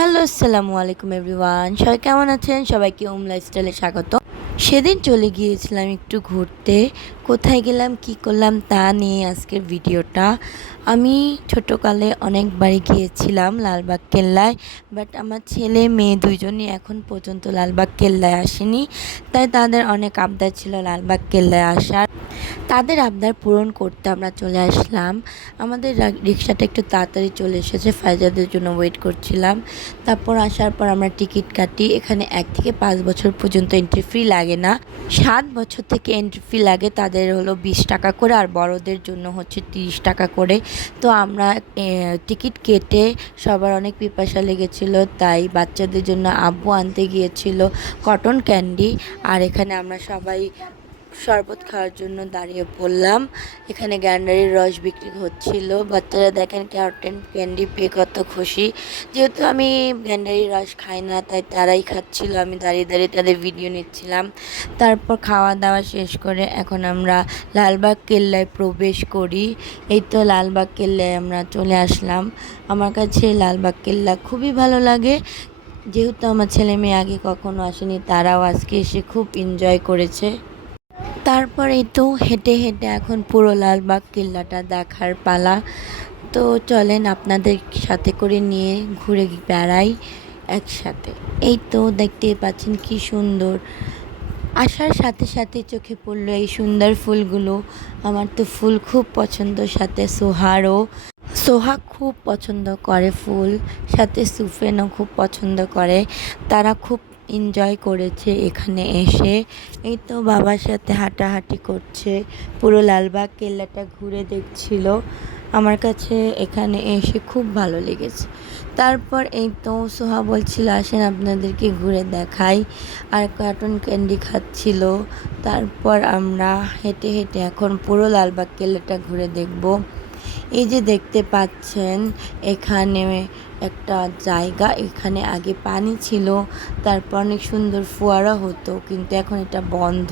Hello আসসালামু আলাইকুম everyone. সবাই কেমন আছেন? সবাইকে ওম লাইফস্টাইলে স্বাগত। সেদিন চলে গিয়েছিলাম একটু ঘুরতে। কোথায় গেলাম, কি করলাম তা নিয়ে আজকের ভিডিওটা। আমি ছোটোকালে অনেকবারই গিয়েছিলাম লালবাগ কেল্লায় বাট আমার ছেলে, মেয়ে দুইজনই এখন পর্যন্ত লালবাগ কেল্লায় আসেনি। তাই তাদের অনেক আবদার ছিল লালবাগ কেল্লায় আসার। তাদের আবদার পূরণ করতে আমরা চলে আসলাম। আমাদের রিক্সাটা একটু তাড়াতাড়ি চলে এসেছে, ফাইজাদের জন্য ওয়েট করছিলাম। তারপর আসার পর আমরা টিকিট কাটি। এখানে এক থেকে পাঁচ বছর পর্যন্ত এন্ট্রি ফি লাগে না। সাত বছর থেকে এন্ট্রি ফি লাগে, তাদের হলো বিশ টাকা করে, আর বড়দের জন্য হচ্ছে তিরিশ টাকা করে। তো আমরা টিকিট কেটে সবার অনেক পিপাসা লেগেছিল, তাই বাচ্চাদের জন্য আব্বু আনতে গিয়েছিল কটন ক্যান্ডি আর এখানে আমরা সবাই শরবত খাওয়ার জন্য দাঁড়িয়ে পড়লাম। এখানে গ্যান্ডারির রস বিক্রি হচ্ছিল। বাচ্চারা দেখেন ক্যারটেন ক্যান্ডি পেয়ে কত খুশি। যেহেতু আমি গ্যান্ডারির রস খাই না, তাই তারাই খাচ্ছিল। আমি দাঁড়িয়ে দাঁড়িয়ে তাদের ভিডিও নিচ্ছিলাম। তারপর খাওয়া দাওয়া শেষ করে এখন আমরা লালবাগ কেল্লায় প্রবেশ করি। এই তো লালবাগ কেল্লায় আমরা চলে আসলাম। আমার কাছে লালবাগ কেল্লা খুবই ভালো লাগে। যেহেতু আমার ছেলে মেয়ে আগে কখনো আসেনি, তারাও আজকে এসে খুব এনজয় করেছে। তারপরেই তো হেঁটে হেঁটে এখন পুরো লালবাগ কিল্লাটা দেখার পালা। তো চলেন আপনাদের সাথে করে নিয়ে ঘুরে বেড়াই একসাথে। এই তো দেখতেই পাচ্ছেন কি সুন্দর। আসার সাথে সাথে চোখে পড়ল এই সুন্দর ফুলগুলো। আমার তো ফুল খুব পছন্দ, সাথে সোহারও। সোহা খুব পছন্দ করে ফুল, সাথে সুফেনও খুব পছন্দ করে। তারা খুব এনজয় করেছে এখানে এসে। এই তো বাবার সাথে হাঁটাহাঁটি করছে, পুরো লালবাগ কেল্লাটা ঘুরে দেখছিল। আমার কাছে এখানে এসে খুব ভালো লেগেছে। তারপর এই তো সোহা বলছিল, আসেন আপনাদেরকে ঘুরে দেখাই। আর কার্টুন ক্যান্ডি খাচ্ছিল। তারপর আমরা হেঁটে হেঁটে এখন পুরো লালবাগ কেল্লাটা ঘুরে দেখব। এই যে দেখতে পাচ্ছেন, এখানে একটা জায়গা, এখানে আগে পানি ছিল, তারপর অনেক সুন্দর ফোয়ারা হতো, কিন্তু এখন এটা বন্ধ।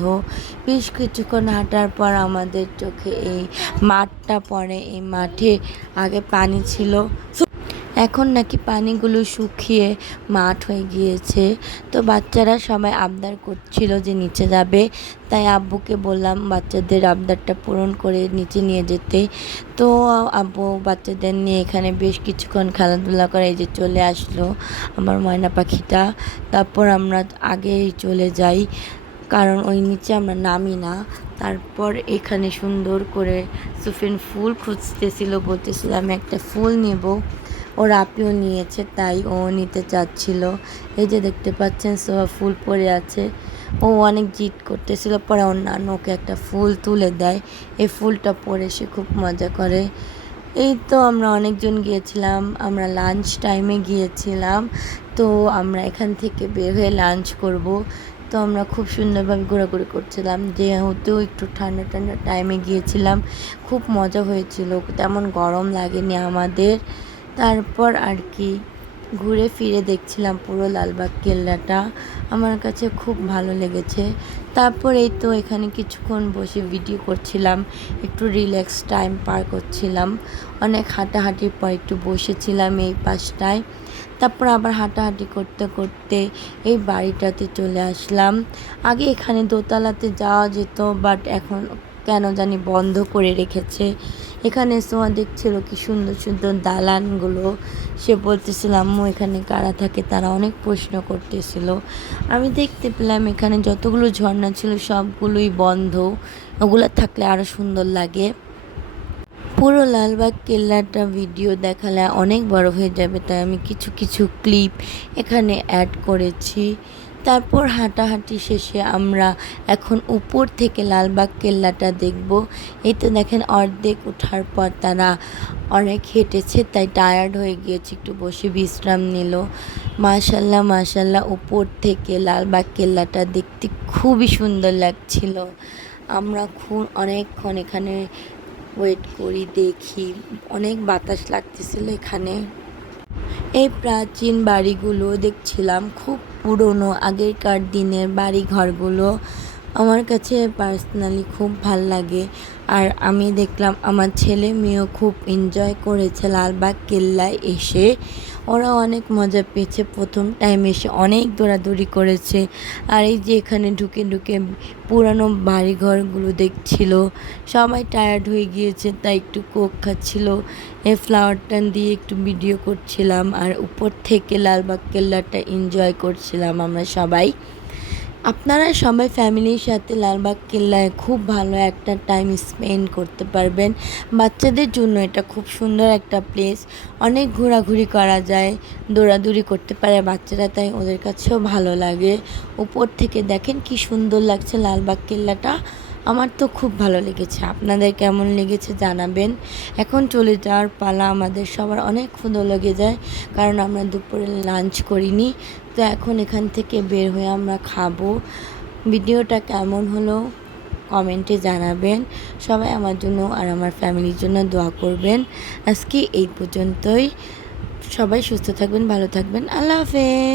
বেশ কিছুক্ষণ হাঁটার পর আমাদের চোখে এই মাঠটা পড়ে, এই মাঠে আগে পানি ছিল। এখন নাকি পানিগুলো শুকিয়ে মাঠ হয়ে গিয়েছে। তো বাচ্চারা সবাই আবদার করছিল যে নিচে যাবে। তাই আব্বুকে বললাম, বাচ্চাদের আবদারটা পূরণ করে নিচে নিয়ে যেতে। তো আব্বু বাচ্চাদের নিয়ে এখানে বেশ কিছুক্ষণ খেলাধুলা করে যে চলে আসলো আমার ময়না পাখিটা। তারপর আমরা আগেই চলে যাই, কারণ ওই নিচে আমরা নামি না। তারপর এখানে সুন্দর করে সুফিন ফুল খুঁজতেছিল, বলতেছিল, আমি একটা ফুল নেব। ওর আপিও নিয়েছে, তাই ও নিতে চাচ্ছিল। এই যে দেখতে পাচ্ছেন সোয়া ফুল পড়ে আছে। ও অনেক জিদ করতেছিল, পরে অন্যান্য ওকে একটা ফুল তুলে দেয়। এই ফুলটা পরে সে খুব মজা করে। এই তো আমরা অনেকজন গিয়েছিলাম, আমরা লাঞ্চ টাইমে গিয়েছিলাম। তো আমরা এখান থেকে বের হয়ে লাঞ্চ করব। তো আমরা খুব সুন্দরভাবে ঘোরাঘুরি করছিলাম। যেহেতু একটু ঠান্ডা ঠান্ডা টাইমে গিয়েছিলাম, খুব মজা হয়েছিল। তেমন গরম লাগেনি আমাদের। তারপর আর কি ঘুরে ফিরে দেখছিলাম পুরো লালবাগ কেল্লাটা। আমার কাছে খুব ভালো লেগেছে। তারপর এই তো এখানে কিছুক্ষণ বসে ভিডিও করছিলাম, একটু রিল্যাক্স টাইম পার করছিলাম। অনেক হাঁটাহাঁটির পর একটু বসেছিলাম এই পাশটায়। তারপর আবার হাঁটাহাঁটি করতে করতে এই বাড়িটাতে চলে আসলাম। আগে এখানে দোতলাতে যাওয়া যেত বাট এখন কেন জানি বন্ধ করে রেখেছে। এখানে সোয়া দেখছিল কি সুন্দর সুন্দর দালানগুলো। সে বলতেছিল, আম্মু, এখানে কারা থাকে? তারা অনেক প্রশ্ন করতেছিল। আমি দেখতে পেলাম এখানে যতগুলো ঝর্ণা ছিল সবগুলোই বন্ধ। ওগুলো থাকলে আরও সুন্দর লাগে। পুরো লালবাগ কেল্লাটা ভিডিও দেখালে অনেক বড় হয়ে যাবে, তাই আমি কিছু কিছু ক্লিপ এখানে অ্যাড করেছি। তারপর হাঁটাহাঁটি শেষে আমরা এখন উপর থেকে লালবাগ কেল্লাটা দেখব। এই তো দেখেন অর্ধেক ওঠার পর তারা অনেক হেঁটেছে, তাই টায়ার্ড হয়ে গিয়েছে, একটু বসে বিশ্রাম নিল। মাশাল্লাহ মাশাল্লাহ, উপর থেকে লালবাগ কেল্লাটা দেখতে খুবই সুন্দর লাগছিল। আমরা খুব অনেকক্ষণ এখানে ওয়েট করি, দেখি, অনেক বাতাস লাগতেছিল এখানে। এই প্রাচীন বাড়িগুলো দেখছিলাম খুব পুরনো, আগেরকার দিনের বাড়ি ঘরগুলো আমার কাছে পার্সোনালি খুব ভালো লাগে। আর আমি দেখলাম আমার ছেলে মেয়েও খুব এনজয় করেছে লালবাগ কেল্লায় এসে। ওরা অনেক মজা পেয়েছে। প্রথম টাইম এসে অনেক দৌড়াদৌড়ি করেছে। আর এই যে এখানে ঢুকে ঢুকে পুরানো বাড়িঘরগুলো দেখছিল। সবাই টায়ার্ড হয়ে গিয়েছে, তাই একটু কোক খাচ্ছিল। ফ্লাওয়ার টান দিয়ে একটু ভিডিও করছিলাম। আর উপর থেকে লালবাগ কেল্লাটা এনজয় করছিলাম আমরা সবাই। আপনারা সবাই ফ্যামিলির সাথে লালবাগ কেল্লায় খুব ভালো একটা টাইম স্পেন্ড করতে পারবেন। বাচ্চাদের জন্য এটা খুব সুন্দর একটা প্লেস অনেক ঘোরাঘুরি করা যায়, দৌড়াদৌড়ি করতে পারে বাচ্চারা, তাই ওদের কাছেও ভালো লাগে। উপর থেকে দেখেন কি সুন্দর লাগছে লালবাগ কেল্লাটা। আমার তো খুব ভালো লেগেছে। আপনাদের কেমন লেগেছে জানাবেন। এখন চলে যাওয়ার পালা আমাদের সবার অনেক ক্ষুদো লেগে যায়, কারণ আমরা দুপুরে লাঞ্চ করিনি। তো এখন এখান থেকে বের হয়ে আমরা খাব। ভিডিওটা কেমন হলো কমেন্টে জানাবেন। সবাই আমার জন্য আর আমার ফ্যামিলির জন্য দোয়া করবেন। আজকে এই পর্যন্তই। সবাই সুস্থ থাকবেন, ভালো থাকবেন। আল্লাহ হাফেজ।